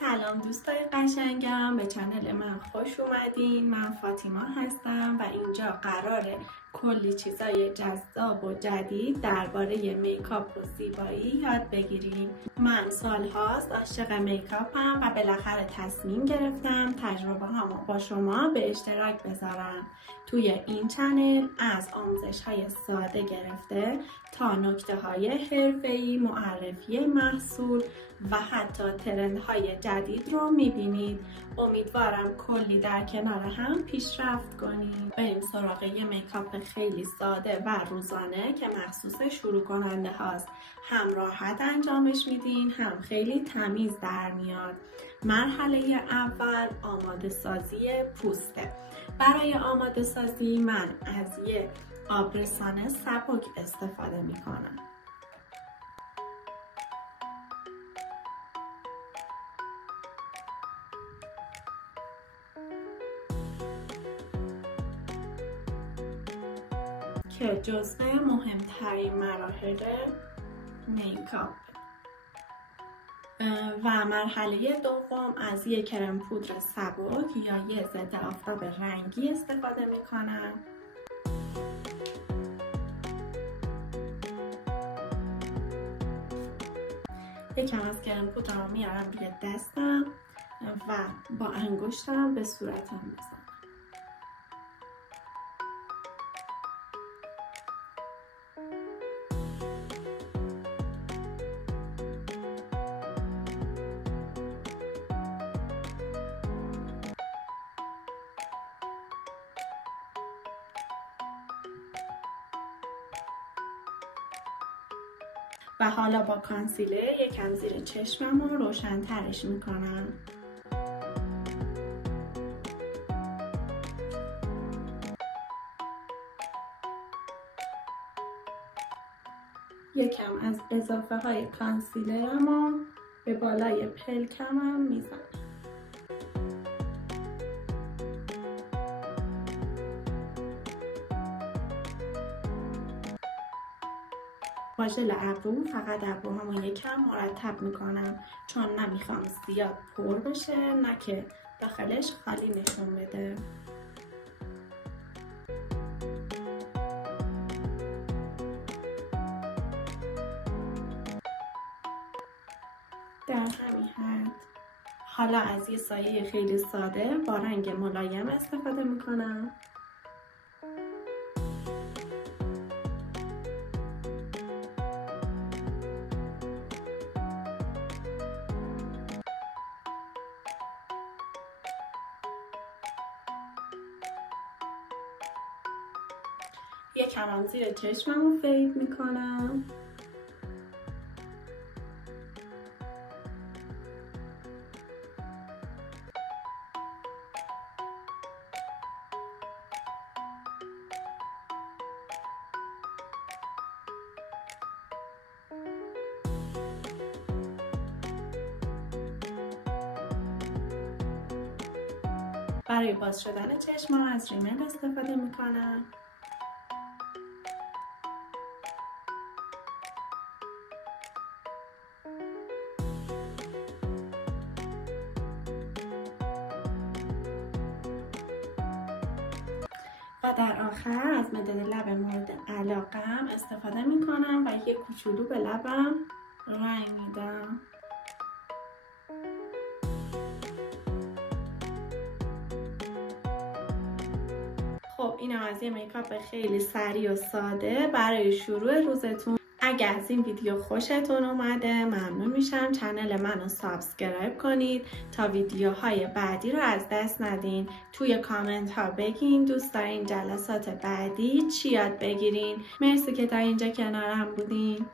سلام دوستای قشنگم، به چنل من خوش اومدین. من فاطیما هستم و اینجا قراره کلی چیزای جذاب و جدید درباره میکاپ و زیبایی یاد بگیریم. من سالهاست عاشق میکاپم و بالاخره تصمیم گرفتم تجربه هامو با شما به اشتراک بذارم. توی این چنل از آموزش های ساده گرفته تا نکته های حرفه‌ای، معرفی محصول و حتی ترندهای جدید رو میبینید. امیدوارم کلی در کنار هم پیشرفت کنیم. بریم سراغ یه میکاپ خیلی ساده و روزانه که مخصوص شروع کننده هاست. هم راحت انجامش میدین، هم خیلی تمیز در میاد. مرحله اول آماده سازی پوسته. برای آماده سازی من از یه آبرسان سبک استفاده میکنم. که جزء مهمترین مراحل میکاپ. و مرحله دوم از یک کرم پودر سبک یا یه ضد آفتاب رنگی استفاده میکنم. یکم از کرم پودر رو میارم روی دستم و با انگشتم به صورتم میزنم. و حالا با کانسیلر یکم زیر چشمم رو روشن ترش میکنم. یکم از اضافه های کانسیلرم رو به بالای پلکمم میزنم. با ژل ابرو فقط ابروهامو یکم مرتب میکنم چون نمیخوام زیاد پر بشه نه که داخلش خالی نشون بده. در همین حد حالا از یه سایه خیلی ساده با رنگ ملایم استفاده میکنم. یکم هم زیر چشمم رو فید میکنم. برای باز شدن چشمم از ریمل استفاده میکنم. و در آخر از مداد لب مورد علاقه‌ام استفاده میکنم و یه کوچولو به لبم رنگ میدم. خب اینم از یه میکاپ خیلی سریع و ساده برای شروع روزتون. اگر از این ویدیو خوشتون اومده ممنون میشم چنل منو سابسکرایب کنید تا ویدیوهای بعدی رو از دست ندین. توی کامنت ها بگین دوست دارین جلسات بعدی چی یاد بگیرین. مرسی که تا اینجا کنارم بودین.